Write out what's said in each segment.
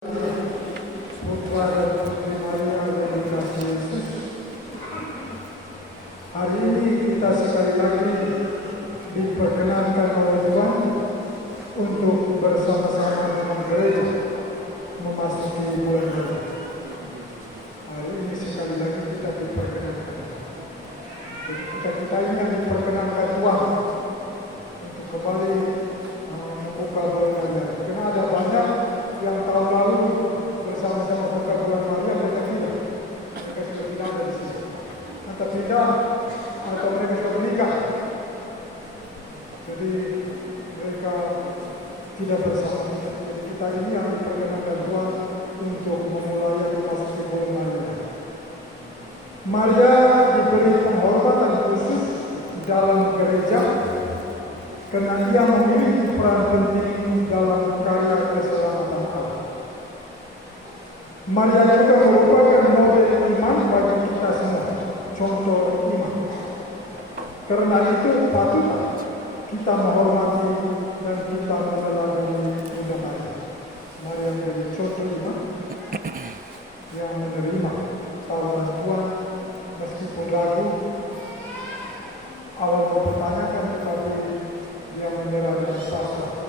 Putra dan Putri Maria yang dikasihi Yesus. Hari ini kita sekali lagi diperkenankan oleh Tuhan untuk bersama-sama dengan gereja memasuki bulan Mei. Hari ini sekali lagi kita diperkenankan. Kita ini yang diperkenankan Tuhan untuk kembali membuka bulan Mei. Karena ada banyak yang tahun lalu bersama-sama buka bulan Maria, mereka tidak. Mereka sudah pindah dari sini. Entah pindah atau mereka sudah menikah. Jadi mereka tidak bersama. Jadi kita ini yang diperkenankan Tuhan untuk memulai memasuki bulan Maria. Maria diberi penghormatan khusus dalam gereja karena dia memiliki peran penting dalam karya keselamatan Allah. Maria juga merupakan model iman bagi kita semua, contoh iman. Karena itu patut kita menghormati dan kita meneladani Bunda Maria. Maria menjadi contoh iman yang menerima tawaran Tuhan meskipun ragu, awal mempertanyakan tetapi dia menyerah dan pasrah.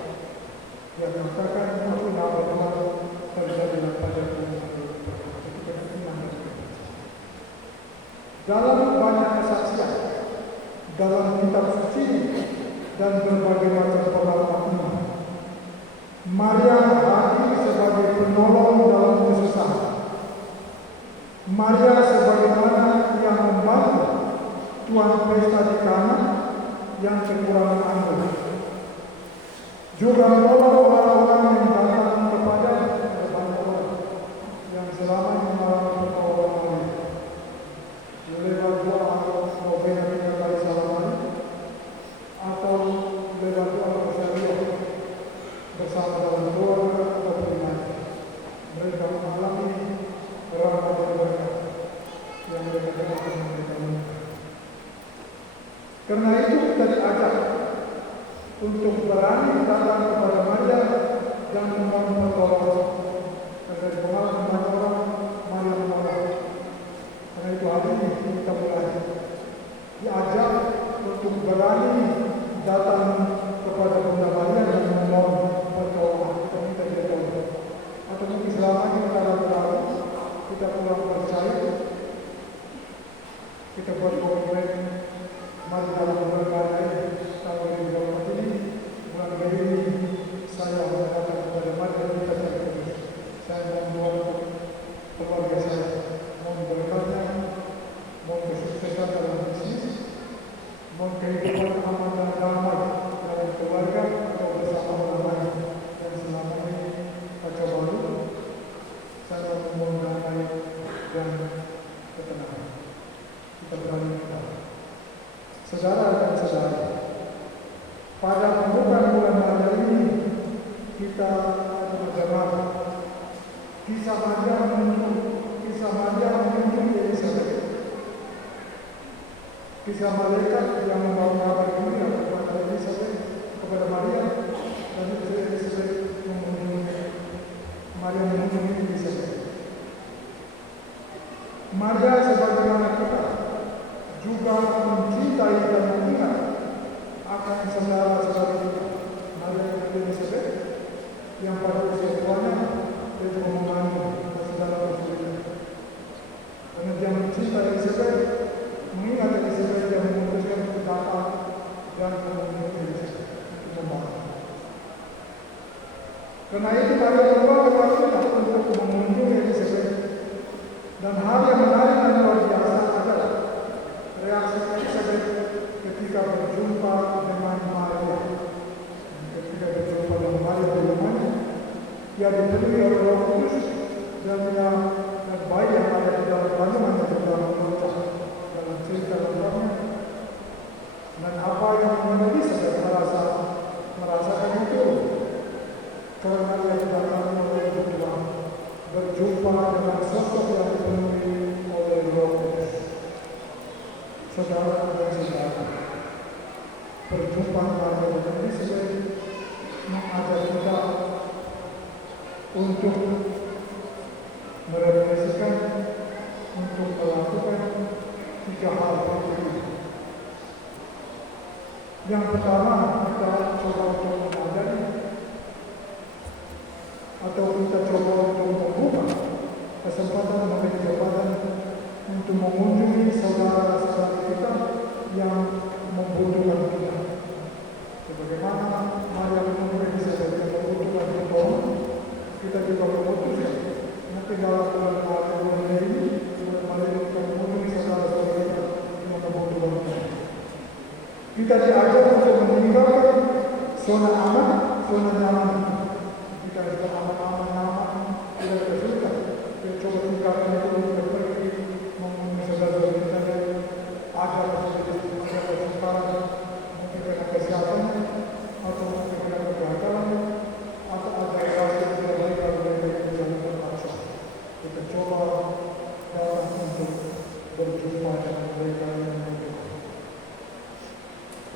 Dia katakan aku tidak benar terjadilah padaku ketika iman. Dalam banyak kesaksian dalam kitab suci dan berbagai macam pengalaman iman, Maria hadir sebagai penolong dalam kesusahan. Maria sebagaimana yang membantu tuan pesta di Kana yang kekurangan anggur, juga menolong orang-orang yang datang kepada orang yang selama mengalami pertolongan lewat doa novena 3 kali salaman atau lewat doa rosario bersama dalam doa atau beribadah. Mereka mengalami rahmat dan berkat yang mereka dapatkan mereka. Karena itu kita diajak untuk berani datang kepada Maria dan memohon pertolongan. Karena di pengalaman banyak orang Maria menolong. Karena itu hari ini kita mulai diajak untuk berani datang kepada Bunda Maria dan memohon pertolongan. Kita minta dia tolong. Atau mungkin selama ini kita ragu-ragu, kita kurang percaya, kita buat komitmen. Mari dalam bulan Mei tahun 2024 ini, bulan Mei ini saya datang kepada Maria dan kita terus. Saya membuat keluarga saya, mohon berkatnya, mohon kesuksesan dalam bisnis, mohon kehidupan aman dan damai dalam keluarga atau bersama orang lain. Dan selama ini kacau balau, saya memohon damai dan ketenangan. Kita berani kita. Saudara dan saudara, pada pembukaan bulan Maria ini kita mendengar kisah Maria mengunjungi Elisabeth, kisah malaikat yang membawa kabar gembira kepada Elisabeth, kepada Maria, dan Elisabeth mengunjungi Elisabeth. Maria sebagaimana kita juga mencintai dan mengingat akan saudara-saudara kita. Maria dan Elisabeth yang pada usia tuanya dia juga mengandung saudara kita. Karena dia mencintai Elisabeth, mengingat Elisabeth yang memutuskan untuk datang dan mengunjungi Elisabeth untuk membantu. Karena itu Maria membawa kita untuk mengunjungi Elisabeth. Dan hal yang menarik dan luar biasa adalah reaksi Elisabeth ketika berjumpa dengan Maria. Ketika berjumpa dengan Maria di rumahnya, dia dipenuhi oleh Roh Kudus dan bayi yang ada di dalam kandungannya dalam mengucap dalam cerita lengkapnya. Dan apa yang Elisabeth merasakan itu karena dia datang oleh Tuhan, berjumpa dengan sosok yang dipenuhi oleh Roh Kudus. Saudara dan saudara, perjumpaan Maria dan Elisabeth mengajak kita untuk 3 hal penting. Yang pertama, kita coba untuk menyadari atau kita coba untuk membuka kesempatan untuk mengunjungi saudara-saudara kita yang membutuhkan kita. Sebagaimana Maria mengunjungi saudara yang membutuhkan kita, kita juga memutuskan nanti dalam bulan Maret ini kita mengunjungi saudara-saudara kita yang membutuhkan kita. Kita diajar untuk meninggalkan zona aman, zona nyaman. Kita harus aman-aman nyaman, tidak kesulitan. Kita coba tinggalkan itu untuk pergi mengunjungi saudara-saudara kita yang ada sekarang mungkin karena kesehatan atau mungkin karena kegagalan atau ada relasi yang tidak baik kalau mereka berjalan terpaksa. Kita coba dalam untuk berjumpa dengan mereka yang membutuhkan.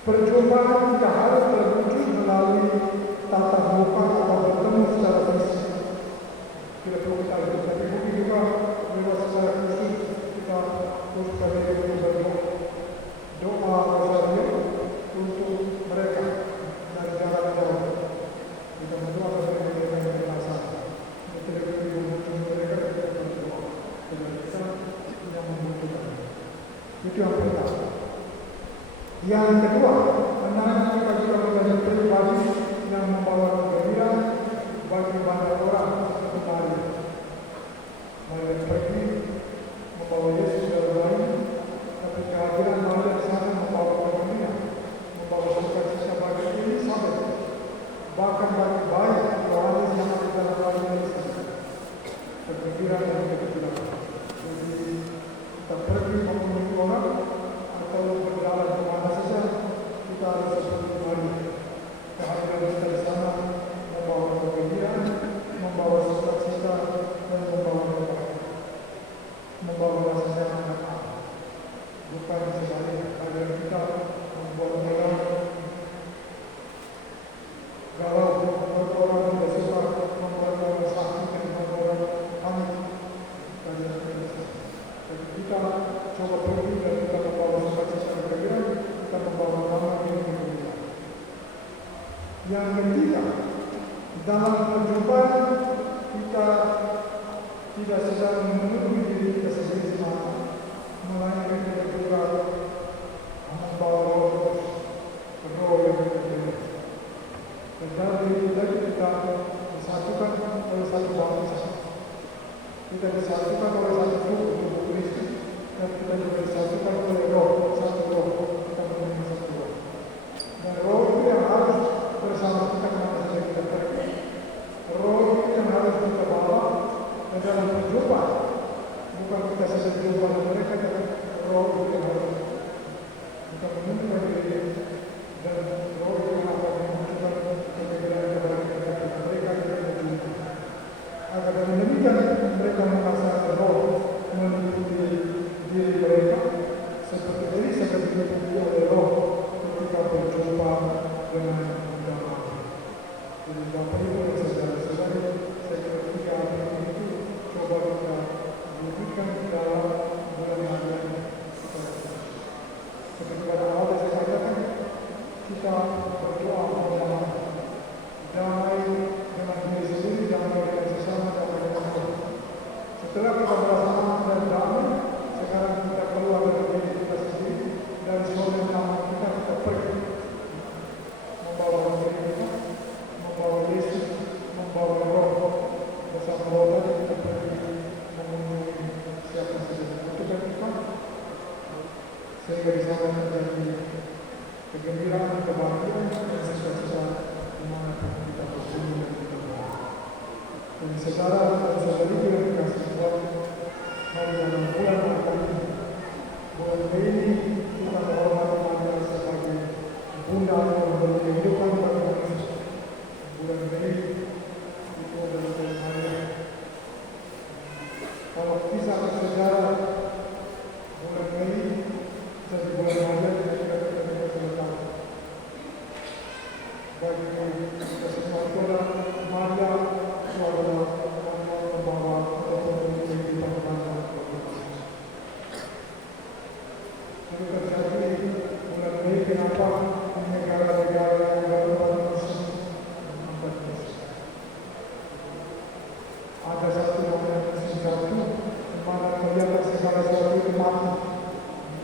Perjumpaan tidak harus terwujud melalui tatap muka atau bertemu secara fisik. Tidak perlu kita lihat, tapi mungkin juga lewat secara khusus kita terus berdoa rosario untuk mereka dari jarak jauh. Kita berdoa kepada mereka yang bermasalah. Kita membutuhkan mereka kita berdoa kepada kita yang membutuhkan. Itu yang pertama. Yang kedua, anak-anak kita juga menjadi pribadi yang membawa kegembiraan bagi banyak orang seperti Maria. Maria pergi membawa Yesus dari bayi, tapi kehadiran Maria di sana membawa kegembiraan, membawa sukacita bagi Elisabet, bahkan bagi bayi Yohanes yang ada dalam bayi Elisabet. Kegembiraan dan kegembiraan. Jadi kita pergi memenuhi orang atau berjalan kemana saja, kita harus seperti Maria. Kehadiran kita di sana membawa kegembiraan, membawa sukacita dan membawa kebahagiaan, membawa rasa nyaman. Bukan sebaliknya, kehadiran kita membuat orang galau, membuat orang tidak suka, membuat orang sakit dan membuat orang panik. Jadi kita coba pergi dan kita membawa sukacita dan kegembiraan, kita membawa nama yang kegembiraan. Yang ketiga, dalam perjumpaan kita tidak sedang memenuhi diri kita sendiri semata, melainkan kita juga membawa roh yang berbeda. Dan dari itu kita disatukan oleh satu bangsa. Kita disatukan oleh satu tubuh Kristus, dan kita juga disatukan oleh roh, satu roh. Kita memiliki satu roh. Dan roh itu yang harus bersama kita kemana saja kita pergi. Roh itu yang harus kita bawa ke dalam perjumpaan. Bukan kita saja berjumpa dengan mereka, tapi roh itu yang harus kita menunjukkan diri. Dan roh itu yang akan menunjukkan kegembiraan kepada mereka yang berjumpa. Agar dengan demikian mereka merasakan roh meliputi diri mereka seperti Elisabet diliputi oleh roh ketika berjumpa dengan jadi Bapak Ibu dan saudara-saudari, saya kira 3 hal itu coba kita wujudkan dalam bulan harian kita. Seperti pada awal saya katakan, kita berdoa mengenai damai dengan diri sendiri, damai dengan sesama, damai dengan Tuhan. Setelah kita merasa aman dan damai, sekarang kita keluar dari diri kita sendiri, dari zona nyaman kita pergi membawa diri kita, membawa Yesus, membawa roh bersama roh tadi kita pergi mengunjungi siapa saja membutuhkan kita, sehingga di sana terjadi kegembiraan, kebahagiaan dan sukacita dimanapun kita berkunjung dan kita berada. Dan saudara dan saudari yang dikasih Tuhan, mari dalam bulan Mei ini kita menghormati Maria sebagai Bunda yang memberi kehidupan bagi manusia. Bulan Mei itu adalah bulan Maria. Kalau kisah sejarah bulan Mei jadi bulan Maria, kita sudah tahu. Bagi kita semua itu adalah Maria itu adalah membawa ataupun memberi kehidupan kepada manusia. ada satu yang sesuatu di mana kelihatan segala sesuatu itu mati,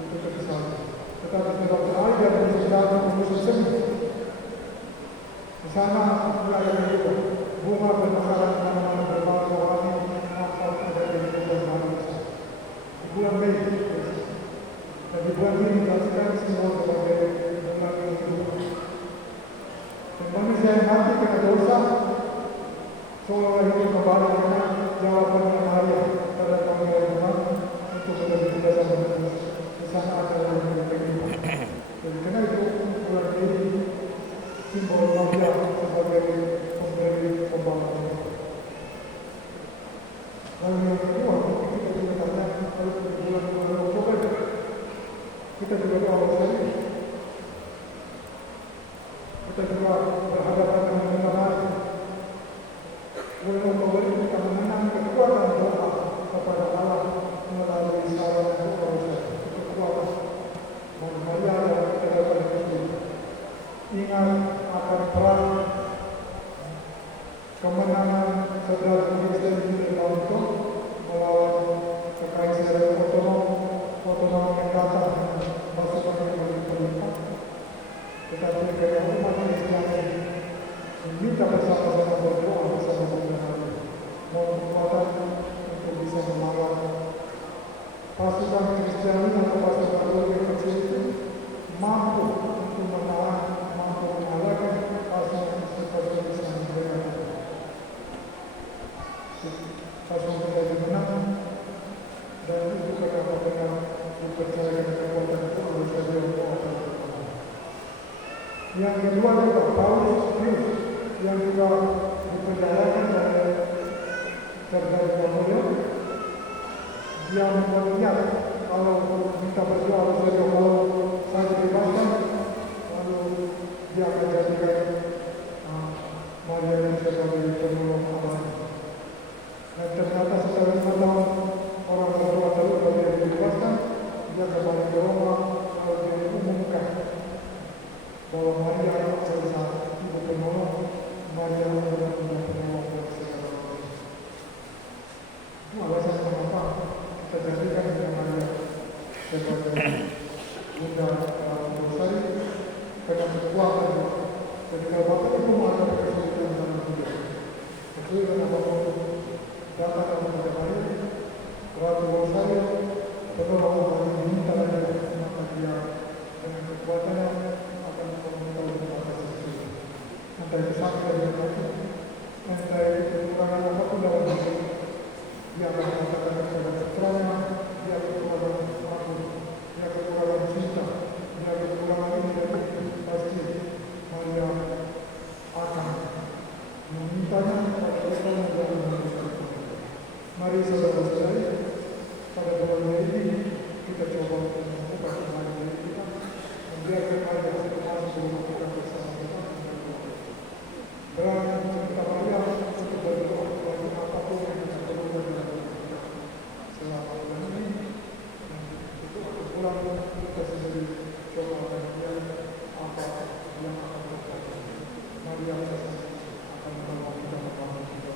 itu terpisah. Tetapi tidak terlalu dan sesuatu untuk seni. Di sana mulai ada juga bunga bermekaran di mana berbau rohani nampak ada di bulan manusia. Di bulan Mei, dan di bulan ini dijelaskan semua sebagai bulan hidup. Dan manusia yang mati karena dosa seolah itu kembali dengan jawaban yang Maria pada panggilan Tuhan untuk lebih biasa berterus. Di sana ada yang begitu. Dan karena itu bulan ini simbol Maria sebagai pemberi pembangunan. Lalu yang kedua, kita juga tanya kalau bulan Oktober kita juga tahu sekali. Kita juga berhadapan dengan matahari. Bulan Oktober kita mengenang kekuatan doa kepada Allah melalui salam doa kekuatan dan Maria dalam kedatangan itu. Ingat akan perang kemenangan saudara Kristen di Levanto melawan kekaisaran Ottoman yang datang pasukan yang berlimpah. Tetapi ketika umat Kristen meminta bersama-sama berdoa bersama dengan mohon kekuatan untuk bisa melawan pasukan Kristiani atau pasukan yang kecil itu mampu untuk menahan, mampu mengalahkan pasukan Kristiani mereka. Pasukan Kristiani menang dan itu kenapa benar dipercayakan kekuatan itu oleh saudara doa. Yang kedua juga Paulus yang juga dipercayakan oleh terjadi kemudian dia melihat kalau minta berdoa saja kalau saya dibebaskan lalu dia akan jadikan Maria yang sebagai penolong Allah. Dan ternyata setelah 5 tahun orang berdoa terus lalu dia dibebaskan, dia kembali ke Roma lalu dia diumumkan bahwa Maria adalah ibu penolong, Maria adalah penolong dan segala macam. Itu alasan mengapa kita jadikan dengan Maria sebagai bunda dalam dosari karena kekuatan. Jadi kalau Bapak Ibu mengalami kesulitan dalam hidup, kesulitan apapun datang kepada Maria, Ratu Rosario, penolong Allah yang diminta saja maka dia dengan kekuatannya akan memberitahu kepada sesuatu. Entah itu sakit dan sakit, entah itu kekurangan apapun dalam hidup, dia akan mengatakan kepada putranya, dia kekurangan aku, dia kekurangan cinta, dia kekurangan ini dan itu, pasti Maria akan memintanya pada putranya dan memberitahu. Mari saudara-saudari, pada bulan ini kita coba membuka kembali kita, membiarkan Maria masuk kita bersama kita. Berani kita Maria untuk berdoa bagi apapun yang kita perlukan dalam hidup kita selama bulan ini. Dan untuk bulan kita sendiri coba melihat apa yang akan terjadi. Maria akan menolong kita membangun kita.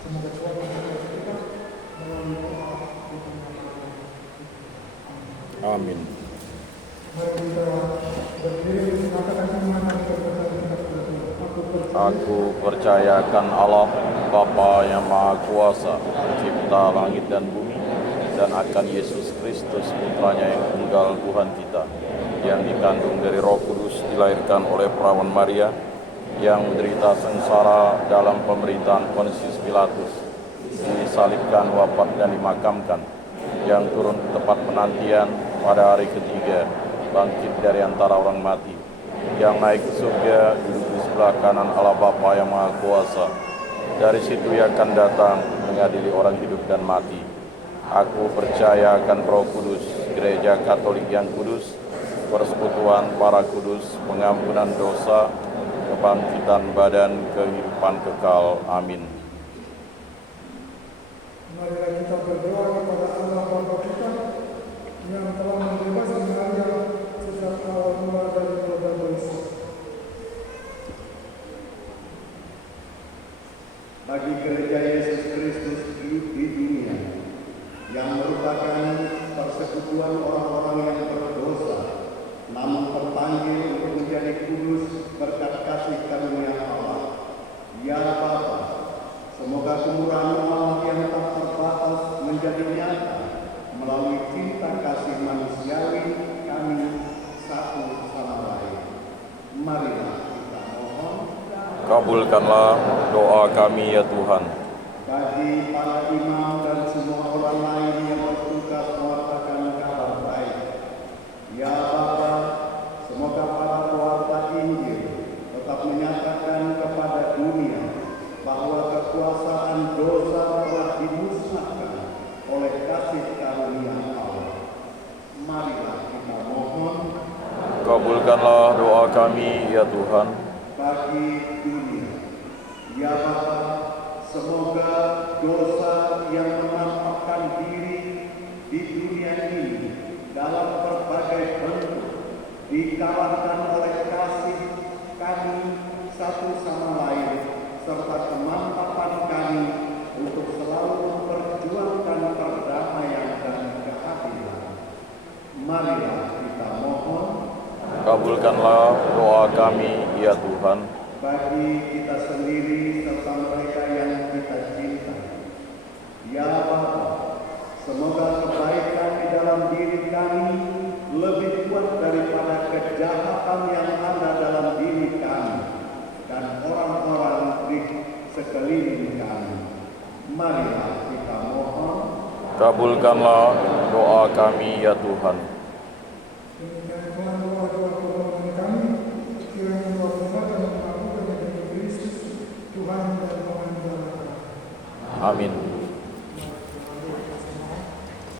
Semoga Tuhan memberkati kita melalui doa di dunia Maria. Amin. Mari kita berdiri mengatakan iman dan percaya kita kepada Tuhan. Aku percayakan Allah, Bapa yang Maha Kuasa, pencipta langit dan bumi, dan akan Yesus Kristus, putranya yang tunggal Tuhan kita, yang dikandung dari Roh Kudus, dilahirkan oleh perawan Maria, yang menderita sengsara dalam pemerintahan Pontius Pilatus, disalibkan, wafat dan dimakamkan, yang turun ke tempat penantian pada hari ketiga, bangkit dari antara orang mati, yang naik ke surga, duduk di sebelah kanan Allah Bapa yang Maha Kuasa. Dari situ ia akan datang mengadili orang hidup dan mati. Aku percaya akan Roh Kudus, Gereja Katolik yang kudus, persekutuan para kudus, pengampunan dosa, kebangkitan badan, kehidupan kekal. Amin. Marilah kita berdoa kepada Allah Bapa kita yang telah membebaskan Maria sejak awal mula dari noda dosa. Bagi gereja Yesus Kristus di dunia, yang merupakan persekutuan orang-orang yang berdosa, namun terpanggil untuk menjadi kudus berkat kasih karunia Allah. Ya Bapa, semoga kemurahan Allah yang tak terbatas menjadi nyata melalui cinta kasih manusiawi kami satu sama lain. Marilah kita mohon. Kabulkanlah doa kami ya Tuhan. Bagi para imam dan semua orang lain yang bertugas mewartakan kabar baik. Ya Bapa, semoga para pewarta Injil tetap menyatakan kepada dunia bahwa kekuasaan dosa telah dimusnahkan oleh kasih karunia Allah. Marilah kita mohon. Kabulkanlah doa kami ya Tuhan. Bagi dunia, ya Bapa, semoga dosa yang menampakkan diri di dunia ini dalam berbagai bentuk dikalahkan oleh kasih kami satu sama lain serta kemantapan kami untuk selalu memperjuangkan perdamaian dan keadilan. Marilah kita mohon. Kabulkanlah doa kami ya Tuhan. Bagi kita sendiri serta mereka yang kita cintai. Ya Bapa, semoga kebaikan di dalam diri kami lebih kuat daripada kejahatan yang ada dalam diri kami dan orang-orang di sekeliling kami. Marilah kita mohon. Kabulkanlah doa kami ya Tuhan. Demikian Tuhan doa-doa permohonan kami, kiranya doa dan mengabulkan dari Kristus, Tuhan dan Tuhan. Amin.